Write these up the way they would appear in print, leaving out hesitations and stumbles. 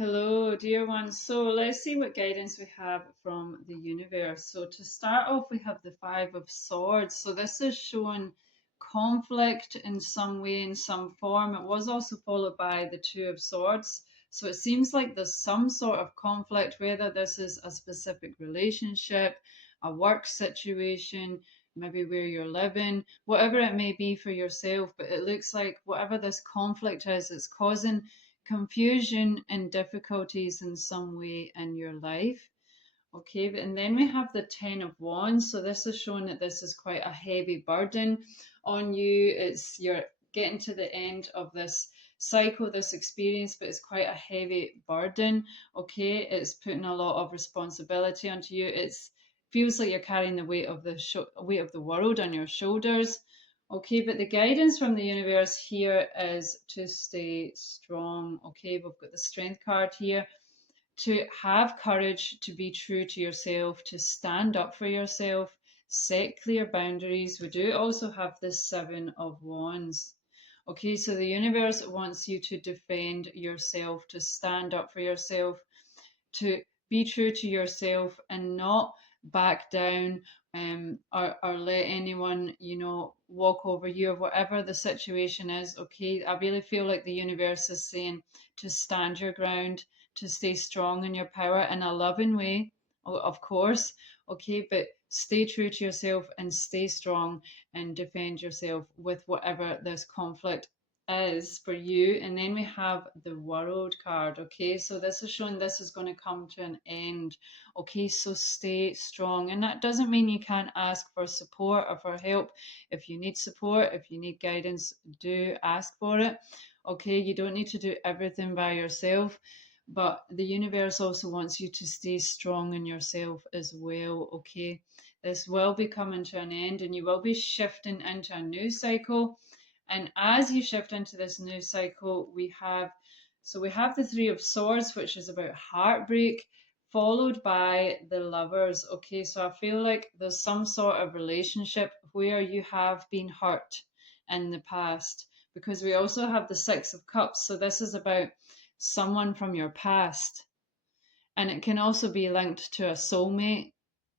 Hello, dear one. So let's see what guidance we have from the universe. So to start off, we have the Five of Swords. So this is showing conflict in some way, in some form. It was also followed by the Two of Swords. So it seems like there's some sort of conflict, whether this is a specific relationship, a work situation, maybe where you're living, whatever it may be for yourself. But it looks like whatever this conflict is, it's causing confusion and difficulties in some way in your life. Okay, and then we have the Ten of Wands. So this is showing that this is quite a heavy burden on you. It's you're getting to the end of this cycle, this experience, but it's quite a heavy burden. Okay, it's putting a lot of responsibility onto you. It's feels like you're carrying the weight of the weight of the world on your shoulders. Okay, but the guidance from the universe here is to stay strong. Okay, we've got the Strength card here, to have courage, to be true to yourself, to stand up for yourself, set clear boundaries. We do also have the Seven of Wands. Okay, so the universe wants you to defend yourself, to stand up for yourself, to be true to yourself and not back down, or let anyone, walk over you or whatever the situation is. Okay, I really feel like the universe is saying to stand your ground, to stay strong in your power in a loving way, of course. Okay, but stay true to yourself and stay strong and defend yourself with whatever this conflict is for you. And then we have the World card. Okay, so this is showing this is going to come to an end. Okay, so stay strong, and that doesn't mean you can't ask for support or for help. If you need support, if you need guidance, do ask for it. Okay, you don't need to do everything by yourself, but the universe also wants you to stay strong in yourself as well. Okay, this will be coming to an end and you will be shifting into a new cycle. And as you shift into this new cycle, we have the Three of Swords, which is about heartbreak, followed by the Lovers. Okay, so I feel like there's some sort of relationship where you have been hurt in the past, because we also have the Six of Cups. So this is about someone from your past, and it can also be linked to a soulmate.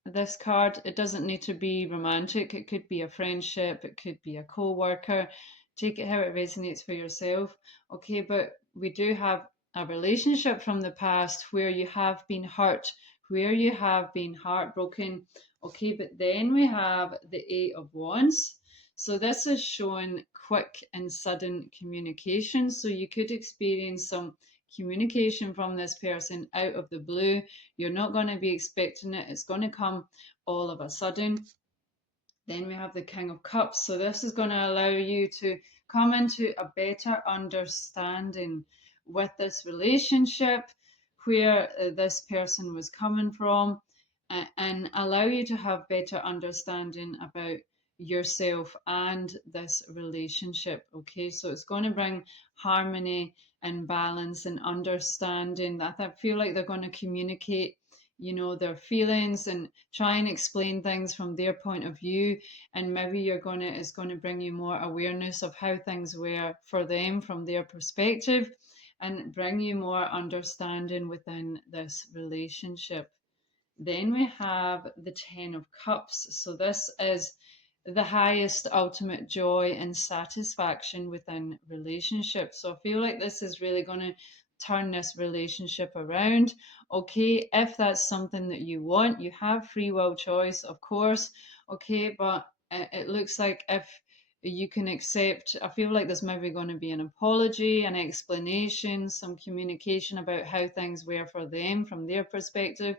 This card, it doesn't need to be romantic, it could be a friendship, it could be a co-worker. Take it how it resonates for yourself. Okay, but we do have a relationship from the past where you have been hurt, where you have been heartbroken. Okay, but then we have the Eight of Wands. So this is showing quick and sudden communication, so you could experience some communication from this person out of the blue. You're not going to be expecting it, it's going to come all of a sudden. Then we have the King of Cups. So this is going to allow you to come into a better understanding with this relationship, where this person was coming from, and allow you to have better understanding about yourself and this relationship. Okay, so it's going to bring harmony and balance and understanding. That I feel like they're going to communicate, their feelings and try and explain things from their point of view. And maybe it's going to bring you more awareness of how things were for them from their perspective, and bring you more understanding within this relationship. Then we have the Ten of Cups. So this is the highest ultimate joy and satisfaction within relationships. So I feel like this is really going to turn this relationship around. Okay, if that's something that you want, you have free will choice, of course. Okay, but it looks like if you can accept, I feel like there's maybe going to be an apology, an explanation, some communication about how things were for them from their perspective.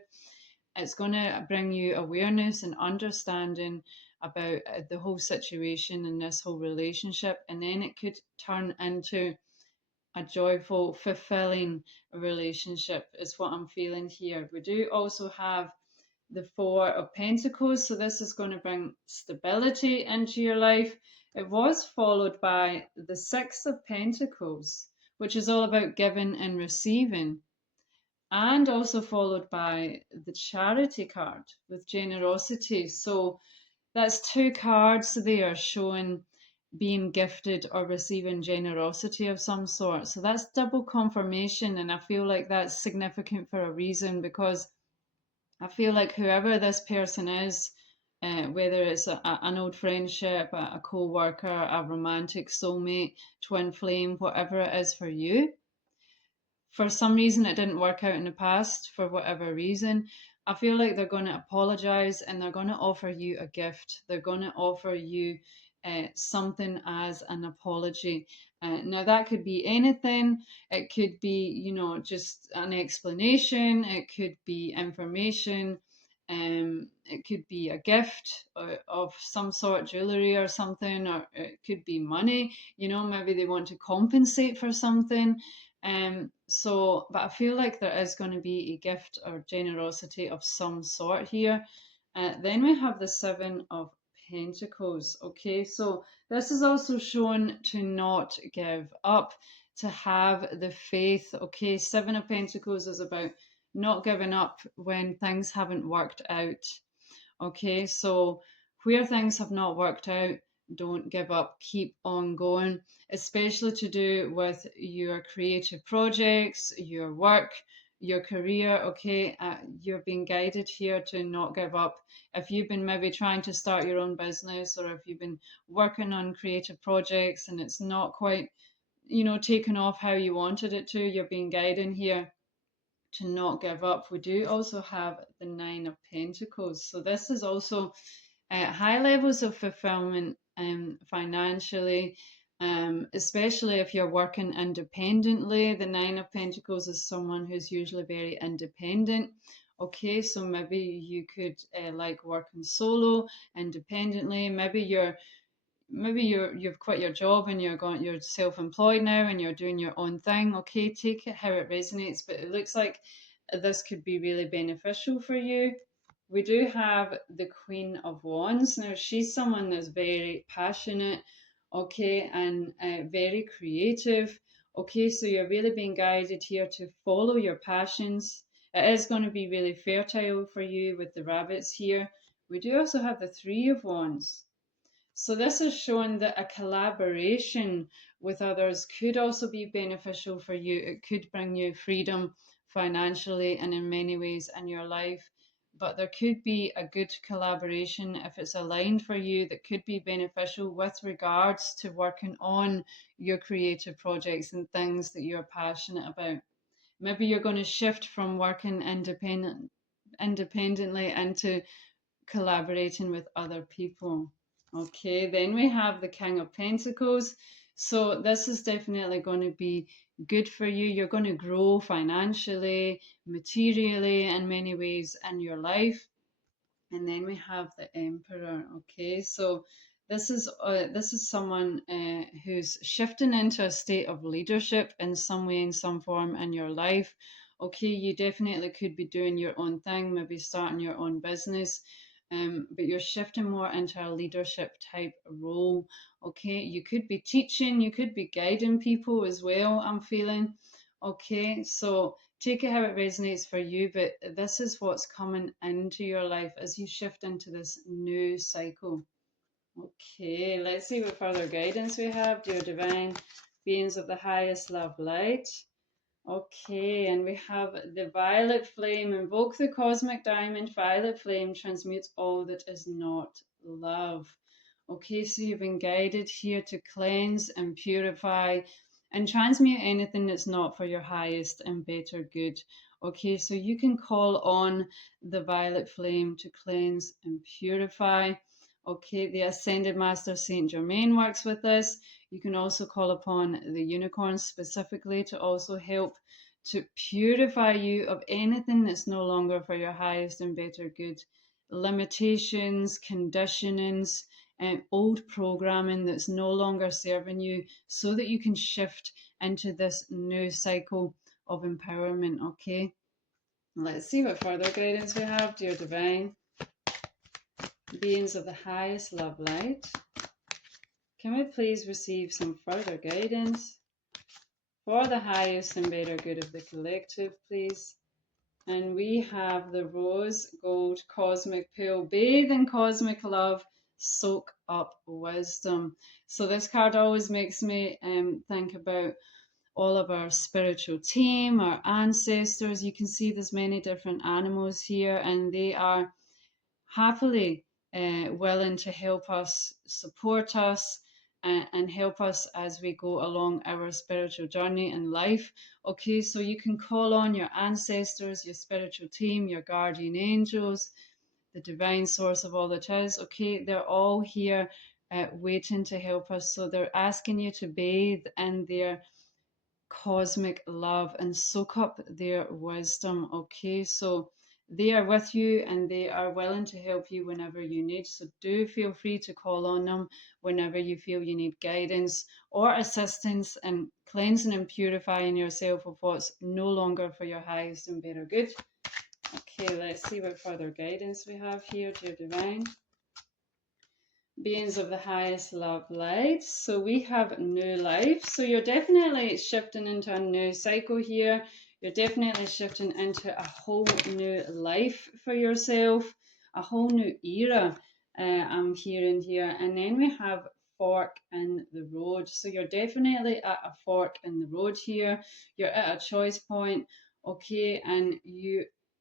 It's going to bring you awareness and understanding about the whole situation and this whole relationship, and then it could turn into a joyful, fulfilling relationship, is what I'm feeling here. We do also have the Four of Pentacles, so this is going to bring stability into your life. It was followed by the Six of Pentacles, which is all about giving and receiving, and also followed by the Charity card with generosity. So that's two cards there showing being gifted or receiving generosity of some sort. So that's double confirmation, and I feel like that's significant for a reason, because I feel like whoever this person is, whether it's an old friendship, a co-worker, a romantic soulmate, twin flame, whatever it is for you, for some reason it didn't work out in the past, for whatever reason, I feel like they're going to apologize and they're going to offer you a gift. They're going to offer you something as an apology. Now, that could be anything. It could be, just an explanation. It could be information. It could be a gift of some sort, jewelry or something, or it could be money. Maybe they want to compensate for something. But I feel like there is going to be a gift or generosity of some sort here. Then we have the Seven of Pentacles. Okay, so this is also shown to not give up, to have the faith. Okay, Seven of Pentacles is about not giving up when things haven't worked out. Okay, so where things have not worked out, don't give up, keep on going, especially to do with your creative projects, your work, your career. Okay, you're being guided here to not give up. If you've been maybe trying to start your own business, or if you've been working on creative projects and it's not quite, taken off how you wanted it to, you're being guided here to not give up. We do also have the Nine of Pentacles. So this is also high levels of fulfillment financially, especially if you're working independently. The Nine of Pentacles is someone who's usually very independent. Okay, so maybe you could like working solo, independently. Maybe you've quit your job and you're self-employed now and you're doing your own thing. Okay, take it how it resonates, but it looks like this could be really beneficial for you. We do have the Queen of Wands. Now, she's someone that's very passionate, okay, and very creative. Okay, so you're really being guided here to follow your passions. It is going to be really fertile for you with the rabbits here. We do also have the Three of Wands. So this is showing that a collaboration with others could also be beneficial for you. It could bring you freedom financially and in many ways in your life. But there could be a good collaboration if it's aligned for you that could be beneficial with regards to working on your creative projects and things that you're passionate about. Maybe you're going to shift from working independently into collaborating with other people. Okay, then we have the King of Pentacles. So this is definitely going to be good for you. You're going to grow financially, materially, in many ways in your life. And then we have the Emperor. Okay, so this is someone who's shifting into a state of leadership in some way, in some form in your life. Okay, you definitely could be doing your own thing, maybe starting your own business, but you're shifting more into a leadership type role. Okay, you could be teaching, you could be guiding people as well, I'm feeling. Okay, so take it how it resonates for you, but this is what's coming into your life as you shift into this new cycle. Okay, let's see what further guidance we have. Dear divine beings of the highest love light. Okay, and we have the violet flame. Invoke the cosmic diamond. Violet flame transmutes all that is not love. Okay, so you've been guided here to cleanse and purify and transmute anything that's not for your highest and better good. Okay, so you can call on the violet flame to cleanse and purify. Okay, the Ascended Master Saint Germain works with this. You can also call upon the unicorn specifically to also help to purify you of anything that's no longer for your highest and better good. Limitations, conditionings, and old programming that's no longer serving you, so that you can shift into this new cycle of empowerment. Okay, let's see what further guidance we have, dear divine beings of the highest love light. Can we please receive some further guidance for the highest and better good of the collective, please? And we have the rose gold cosmic pearl. Bathe in cosmic love. soak up wisdom. So this card always makes me think about all of our spiritual team, our ancestors. You can see there's many different animals here, and they are happily willing to help us, support us, and help us as we go along our spiritual journey in life. Okay, so you can call on your ancestors, your spiritual team, your guardian angels, the divine source of all that is. Okay, they're all here waiting to help us. So they're asking you to bathe in their cosmic love and soak up their wisdom. Okay, so they are with you and they are willing to help you whenever you need. So do feel free to call on them whenever you feel you need guidance or assistance in cleansing and purifying yourself of what's no longer for your highest and better good. Okay, let's see what further guidance we have here, dear divine. Beings of the highest love light. So we have new life. So you're definitely shifting into a new cycle here. You're definitely shifting into a whole new life for yourself, a whole new era. I'm hearing here. And then we have fork in the road. So you're definitely at a fork in the road here. You're at a choice point. Okay, and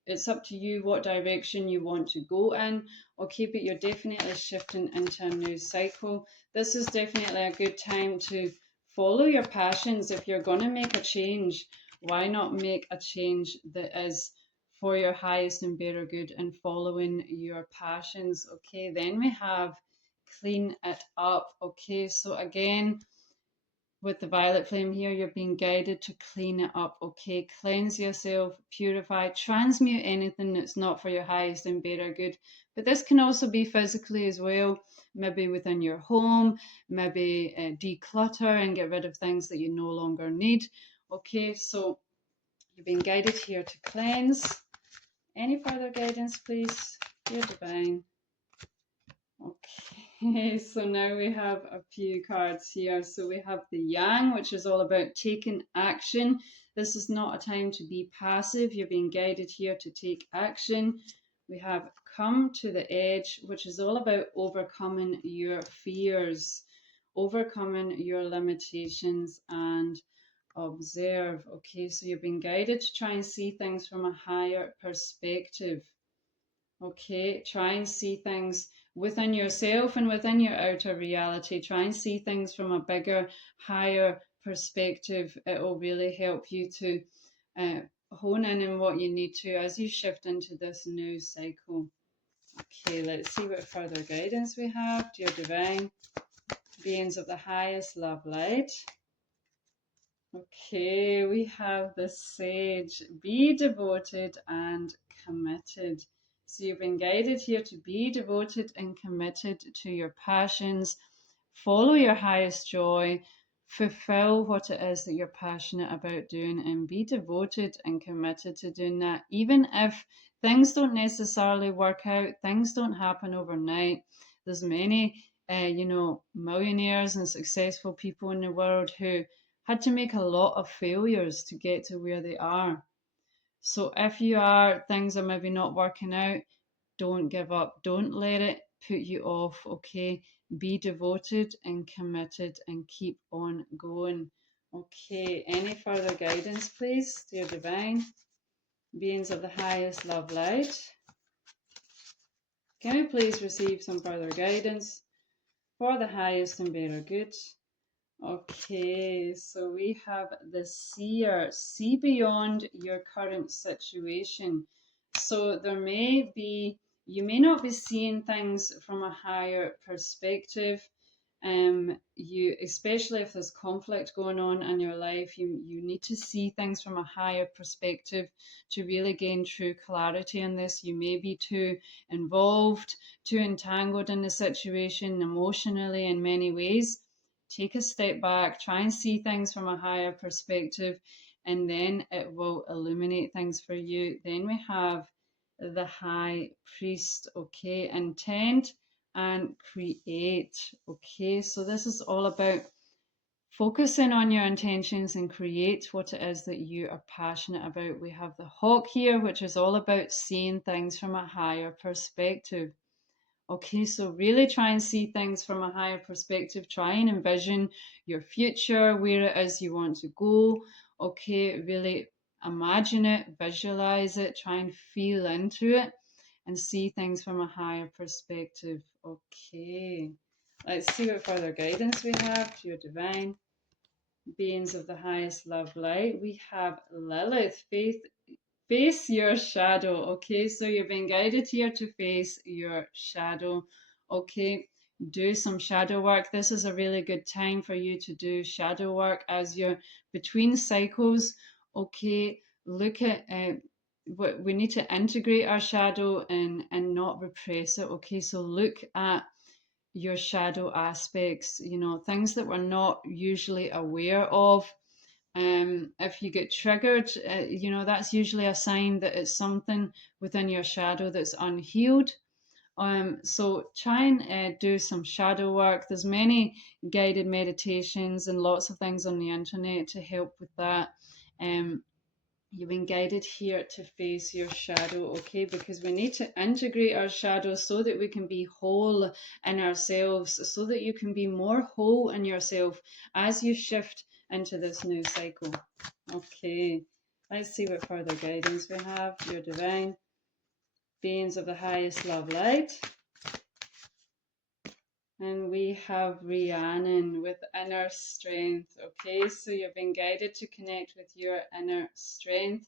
it's up to you what direction you want to go in. Okay, but you're definitely shifting into a new cycle. This is definitely a good time to follow your passions. If you're going to make a change, why not make a change that is for your highest and better good and following your passions? Okay, then we have clean it up. Okay, so again, with the violet flame here, you're being guided to clean it up. Okay, cleanse yourself, purify, transmute anything that's not for your highest and better good. But this can also be physically as well, maybe within your home, maybe declutter and get rid of things that you no longer need. Okay, so you've been guided here to cleanse. Any further guidance, please, dear divine? Okay, so now we have a few cards here. So we have the Yang, which is all about taking action. This is not a time to be passive. You're being guided here to take action. We have Come to the Edge, which is all about overcoming your fears, overcoming your limitations, and observe. Okay, so you're being guided to try and see things from a higher perspective. Okay, try and see things within yourself and within your outer reality. Try and see things from a bigger, higher perspective. It will really help you to hone in on what you need to as you shift into this new cycle. Okay, let's see what further guidance we have. Dear divine beings of the highest love light. Okay, we have the Sage. Be devoted and committed. So you've been guided here to be devoted and committed to your passions. Follow your highest joy. Fulfill what it is that you're passionate about doing and be devoted and committed to doing that. Even if things don't necessarily work out, things don't happen overnight. There's many, millionaires and successful people in the world who had to make a lot of failures to get to where they are. So if things are maybe not working out, don't give up. Don't let it put you off, okay? Be devoted and committed and keep on going. Okay, any further guidance, please, dear divine beings of the highest love light? Can we please receive some further guidance for the highest and better good? Okay, so we have the seer. See beyond your current situation. So you may not be seeing things from a higher perspective. Especially if there's conflict going on in your life, you need to see things from a higher perspective to really gain true clarity on this. You may be too involved, too entangled in the situation emotionally in many ways. Take a step back, try and see things from a higher perspective, and then it will illuminate things for you. Then we have the high priest. Okay, intend and create. Okay, so this is all about focusing on your intentions and create what it is that you are passionate about. We have the hawk here, which is all about seeing things from a higher perspective. Okay, so really try and see things from a higher perspective. Try and envision your future, where it is you want to go. Okay, really imagine it, visualize it, try and feel into it and see things from a higher perspective. Okay, let's see what further guidance we have to your divine beings of the highest love light. We have Lilith, face your shadow. Okay, so you're being guided here to face your shadow. Okay, do some shadow work. This is a really good time for you to do shadow work as you're between cycles. Okay, look at what we need to integrate our shadow and not repress it. Okay, so look at your shadow aspects, things that we're not usually aware of. If you get triggered, that's usually a sign that it's something within your shadow that's unhealed. So try and do some shadow work. There's many guided meditations and lots of things on the internet to help with that. You've been guided here to face your shadow, okay? Because we need to integrate our shadow so that we can be whole in ourselves, so that you can be more whole in yourself as you shift into this new cycle. Okay, let's see what further guidance we have. Your divine beings of the highest love light. And we have Rhiannon with inner strength. Okay, so you've been guided to connect with your inner strength.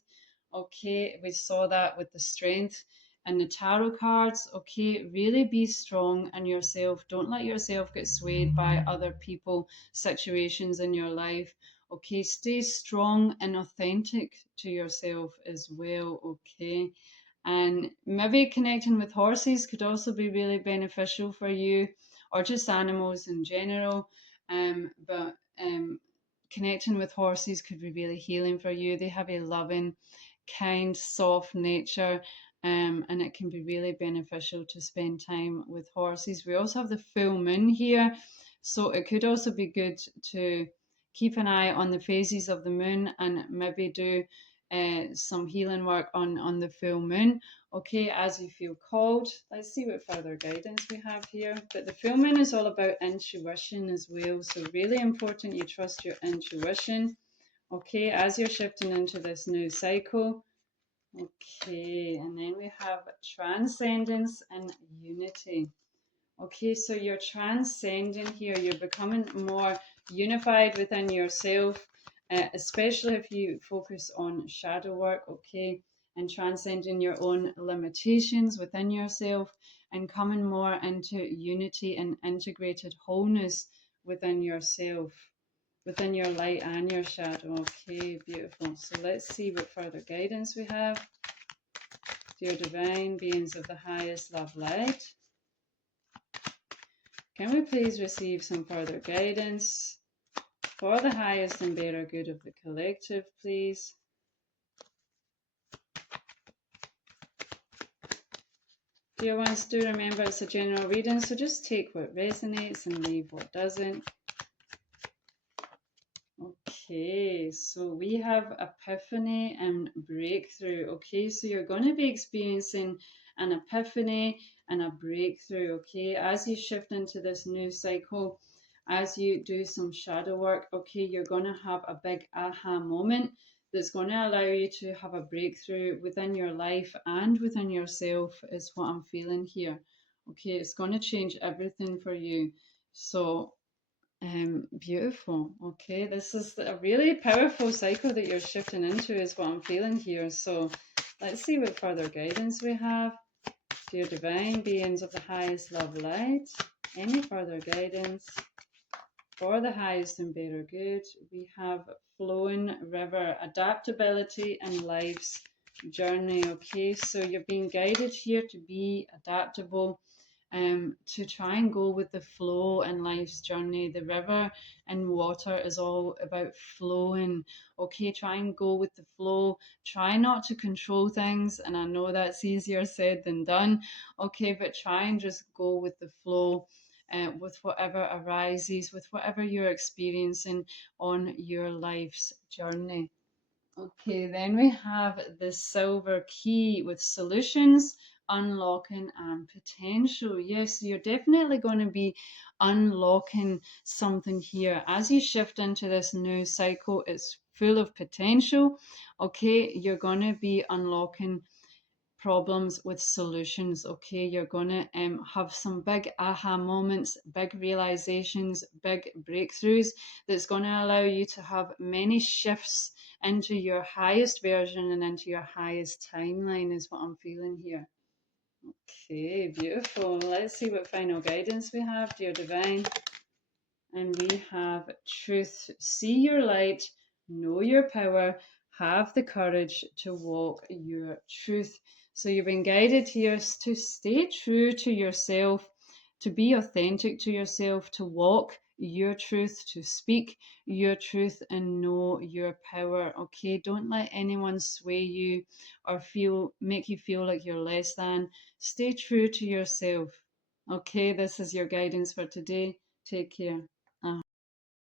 Okay, we saw that with the strength and the tarot cards. Okay, really be strong in yourself. Don't let yourself get swayed by other people, situations in your life. Okay, stay strong and authentic to yourself as well. Okay, and maybe connecting with horses could also be really beneficial for you, or just animals in general. But connecting with horses could be really healing for you. They have a loving, kind, soft nature, and it can be really beneficial to spend time with horses. We also have the full moon here, so it could also be good to keep an eye on the phases of the moon and maybe do some healing work on the full moon. Okay, as you feel called. Let's see what further guidance we have here. But the full moon is all about intuition as well, so really important you trust your intuition. Okay, as you're shifting into this new cycle. Okay, and then we have transcendence and unity. Okay, so you're transcending here, you're becoming more unified within yourself, especially if you focus on shadow work, okay, and transcending your own limitations within yourself and coming more into unity and integrated wholeness within yourself, within your light and your shadow. Okay, beautiful. So let's see what further guidance we have. Dear divine beings of the highest love light, can we please receive some further guidance for the highest and better good of the collective, please? Dear ones, do remember it's a general reading, so just take what resonates and leave what doesn't. Okay, so we have epiphany and breakthrough. Okay, so you're going to be experiencing an epiphany and a breakthrough. Okay, as you shift into this new cycle, as you do some shadow work, okay, you're going to have a big aha moment that's going to allow you to have a breakthrough within your life and within yourself, is what I'm feeling here. Okay, it's going to change everything for you. So beautiful. Okay, this is a really powerful cycle that you're shifting into, is what I'm feeling here. So let's see what further guidance we have. Dear divine beings of the highest love light, any further guidance for the highest and better good? We have flowing river, adaptability and life's journey. Okay, so you're being guided here to be adaptable, to try and go with the flow in life's journey. The river and water is all about flowing. Okay, try and go with the flow. Try not to control things. And I know that's easier said than done. Okay, but try and just go with the flow. With whatever arises, with whatever you're experiencing on your life's journey. Okay, then we have the silver key with solutions, unlocking and potential. Yes, you're definitely going to be unlocking something here as you shift into this new cycle. It's full of potential. Okay, you're going to be unlocking problems with solutions. Okay, you're gonna have some big aha moments, big realizations, big breakthroughs that's going to allow you to have many shifts into your highest version and into your highest timeline, is what I'm feeling here. Okay, beautiful. Let's see what final guidance we have, dear divine. And we have truth. See your light, know your power, have the courage to walk your truth. So you've been guided here to stay true to yourself, to be authentic to yourself, to walk your truth, to speak your truth and know your power. Okay, don't let anyone sway you or make you feel like you're less than. Stay true to yourself. Okay, this is your guidance for today. Take care.